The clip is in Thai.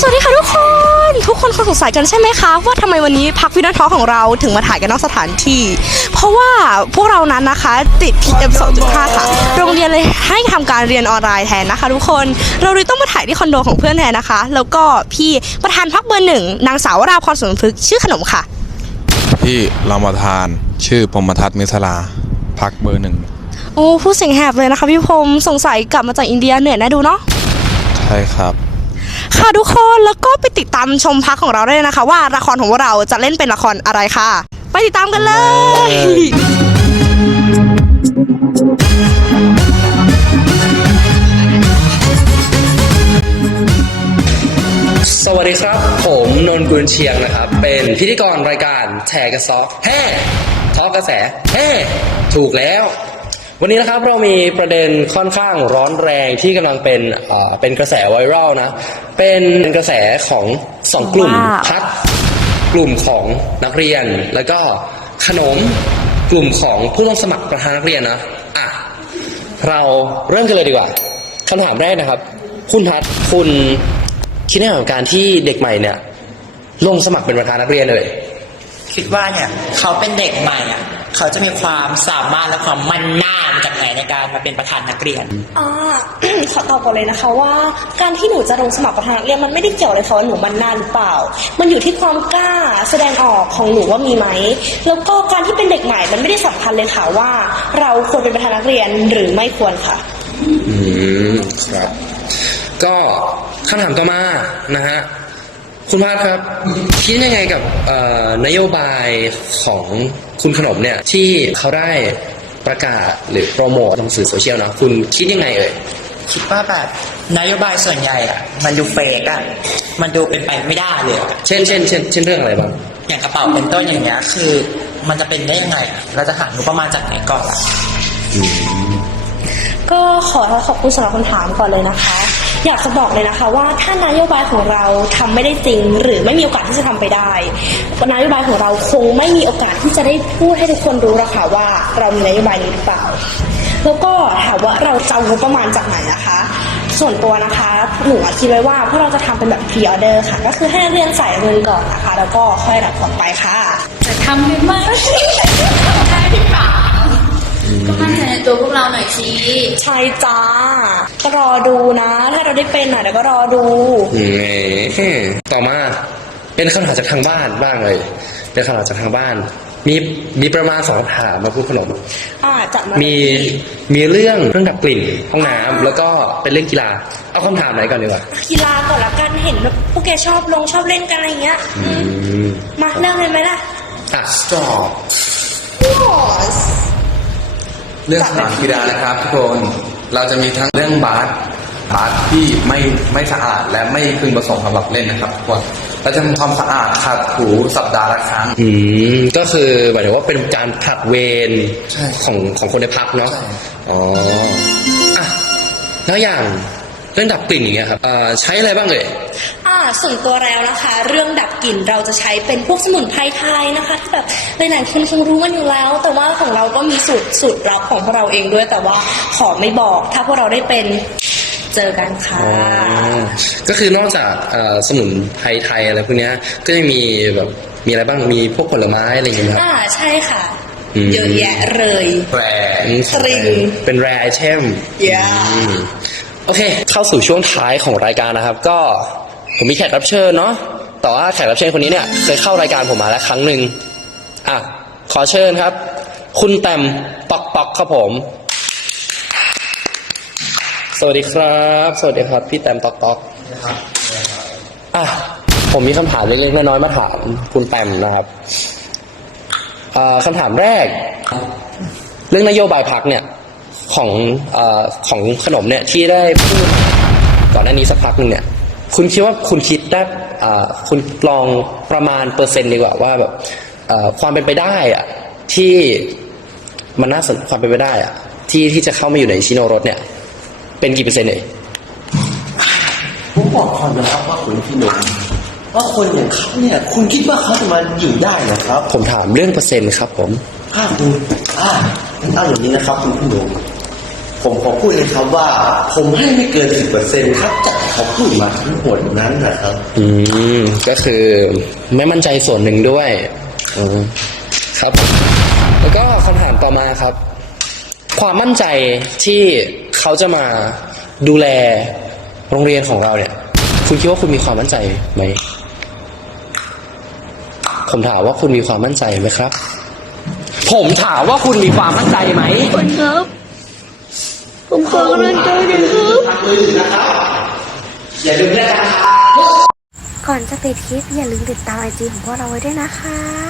สวัสดีค่ะทุกคน ทุกคนคงสงสัยกันใช่ไหมคะ ว่าทำไมวันนี้พักวินาทอของเราถึงมาถ่ายกันนอกสถานที่ เพราะว่าพวกเรานั้นนะคะติด PM 2.5 ค่ะ โรงเรียนเลยให้ทำการเรียนออนไลน์แทนนะคะ ทุกคนเราเลยต้องมาถ่ายที่คอนโดของเพื่อนแทนนะคะ แล้วก็พี่ประธานพักเบอร์หนึ่งนางสาววราพรสมพฤกษ์ชื่อขนมค่ะ พี่เรามาทานชื่อพรหมทัศน์มิสลาพักเบอร์หนึ่งโอ้พูดเสียงแหบเลยนะคะพี่พรมสงสัยกลับมาจากอินเดียเหนื่อยนะดูเนาะใช่ครับ ค่ะทุกคนแล้วก็ไปติดตามชมพักของเราได้เลยนะคะ ว่าละครของพวกเราจะเล่นเป็นละครอะไรค่ะ ไปติดตามกันเลยสวัสดีครับ ผมนนกุลเชียงนะครับ เป็นพิธีกรรายการแชร์กระซอกแฮ่ทอกระแสแฮ่ถูกแล้ว วันนี้นะครับเรามีประเด็นค่อนข้างร้อนแรงที่กำลังเป็นอ่าเป็นกระแสไวรัลนะ เป็นกระแสของสองกลุ่มว้าวพักกลุ่มของนักเรียน แล้วก็ขนมกลุ่มของผู้ต้องสมัครประธานนักเรียนนะอะ เราเริ่มกันเลยดีกว่าคำถามแรกนะครับ คุณทัศน์คุณคิดยังไงกับการที่เด็กใหม่เนี่ย ลงสมัครเป็นประธานนักเรียนเลย คิดว่าเนี่ยเขาเป็นเด็กใหม่อะ เขาจะมีความสามารถและความมั่นหน้า มาจากไหนในการมาเป็นประธานนักเรียนอ่า ขอตอบก่อนเลยนะคะว่า การที่หนูจะลงสมัครประธานนักเรียนมันไม่ได้เกี่ยวเลยค่ะว่าหนูมันนานหรือเปล่า มันอยู่ที่ความกล้าแสดงออกของหนูว่ามีไหม แล้วก็การที่เป็นเด็กใหม่มันไม่ได้สำคัญเลยค่ะว่า เราควรเป็นประธานนักเรียนหรือไม่ควรค่ะ อืมครับ ก็คำถามต่อมานะฮะคุณพาดครับคิดยังไงกับเอ่อนโยบายของคุณขนมเนี่ยที่เขาได้ ประกาศหรือโปรโมททางสื่อโซเชียลนะคุณคิดยังไงเอ่ยคิดว่าแบบนโยบายส่วนใหญ่อะมันดูเฟกอะมันดูเป็นไปไม่ได้เลยอะเช่นเช่นเช่นเช่นเรื่องอะไรบ้างอย่างกระเป๋าเป็นต้นอย่างเงี้ยคือ มันจะเป็นได้ยังไงอะเราจะหางบประมาณจากไหนก่อนล่ะ ก็ขอขอบคุณสำหรับคำถามก่อนเลยนะคะ อยากจะบอกเลยนะคะ ว่าถ้านโยบายของเราทำไม่ได้จริง หรือไม่มีโอกาสที่จะทำไปได้นโยบายของเราคงไม่มีโอกาสที่จะได้พูดให้ทุกคนรู้หรอกค่ะว่าเรามีนโยบายนี้หรือเปล่า แล้วก็ถามว่าเราจะเอางบประมาณจากไหนนะคะส่วนตัวนะคะหนูอะคิดไว้ว่าพวกเราจะทำเป็นแบบพรีออเดอร์ค่ะ ก็คือให้นักเรียนใส่เงินก่อนนะคะ แล้วก็ค่อยรับต่อไปค่ะจะทำได้ไหมทำได้หรือเปล่าก็มั่นใจในตัวพวกเราหน่อยสิใช่จ้า ก็รอดูนะ ถ้าเราได้เป็นอะเดี๋ยวก็รอดูอืมต่อมาเป็นคำถามจากทางบ้านบ้างเลยเป็นคำถามจากทางบ้าน มีมีประมาณสองคำถามมาพูดขนม อ่าจัดมามีมีเรื่องเครื่องดับกลิ่นห้องน้ำแล้วก็เป็นเรื่องกีฬา เอาคำถามไหนก่อนดีกว่ากีฬาก่อนละกันเห็นแบบพวกแกชอบลงชอบเล่นกันอะไรเงี้ยอืมมาเริ่มเลยไหมล่ะ อะ stop เรื่องสนามกีฬานะครับทุกคนเราจะมีทั้งเรื่องบาสบาสที่ไม่ไม่สะอาดและไม่พึงประสงค์สำหรับเล่นนะครับทุกคนเราจะทำความสะอาดขัดถูสัปดาห์ละครั้ง อืมก็คือหมายถึงว่าเป็นการผลัดเวรใช่ ของของคนในพักเนาะใช่อ๋ออะแล้วอย่าง เรื่องดับกลิ่นอย่างเงี้ยครับเอ่อใช้อะไรบ้างเอ่ยอ่าส่วนตัวแล้วนะคะ เรื่องดับกลิ่นเราจะใช้เป็นพวกสมุนไพรไทยนะคะที่แบบหลายๆคนคงรู้กันอยู่แล้ว แต่ว่าของเราก็มีสูตรสูตรลับของพวกเราเองด้วย แต่ว่าขอไม่บอก ถ้าพวกเราได้เป็นเจอกันค่ะ อ๋อก็คือนอกจากเอ่อสมุนไพรไทยอะไรพวกเนี้ยก็จะมีแบบมีอะไรบ้างมีพวกผลไม้อะไรอย่างเงี้ยครับ อ่าใช่ค่ะ อืม เยอะแยะเลย แปรอืมตริงเป็นแรไอเทม Yeah โอเค เข้าสู่ช่วงท้ายของรายการนะครับ ก็ผมมีแขกรับเชิญเนาะแต่ว่าแขกรับเชิญคนนี้เนี่ยเคยเข้ารายการผมมาแล้วครั้งหนึ่งอะขอเชิญครับ คุณแตมปอกปอกครับผม สวัสดีครับ สวัสดีครับ พี่แตมตอกตอกอะผมมีคำถามเล็กๆน้อยๆมาถามคุณแตมนะครับอ่าคำถามแรก เรื่องนโยบายพักเนี่ย ของเออของขนมเนี่ยที่ได้พูดก่อนหน้านี้สักพักหนึ่งเนี่ยคุณคิดว่าคุณคิดได้อ่าคุณลองประมาณเปอร์เซ็นต์ดีกว่าว่าแบบเอ่อความเป็นไปได้อะที่มันน่าสนความเป็นไปได้อะที่ที่จะเข้ามาอยู่ในชิโนรสเนี่ย เป็นกี่เปอร์เซ็นต์เอ่ยผมบอกก่อนนะครับว่าคุณพี่หนุ่มว่าคนอย่างเขาเนี่ยคุณคิดว่าเขาจะมาอยู่ได้นะครับ ผมถามเรื่องเปอร์เซ็นต์ครับ ผมถ้าคุณอ่างั้นเอาอย่างนี้นะครับคุณพี่หนุ่ม ผผมขอพูดเลยครับว่า ผมให้ไม่เกินสิบเปอร์เซ็นต์ครับจากที่เขาพูดมาทั้งหมดนั้นนะครับ อืม ก็คือไม่มั่นใจส่วนหนึ่งด้วยอืมครับ แล้วก็คำถามต่อมาครับ ความมั่นใจที่เขาจะมาดูแลโรงเรียนของเราเนี่ย คุณคิดว่าคุณมีความมั่นใจไหมผมถามว่าคุณมีความมั่นใจไหมครับ ผมถามว่าคุณมีความมั่นใจไหม คนครับ ผมขอกำลังใจหน่อยครับอย่าลืมนะครับก่อนจะปิดคลิปอย่าลืมติดตามไอจีของพวกเราไว้ด้วยนะคะ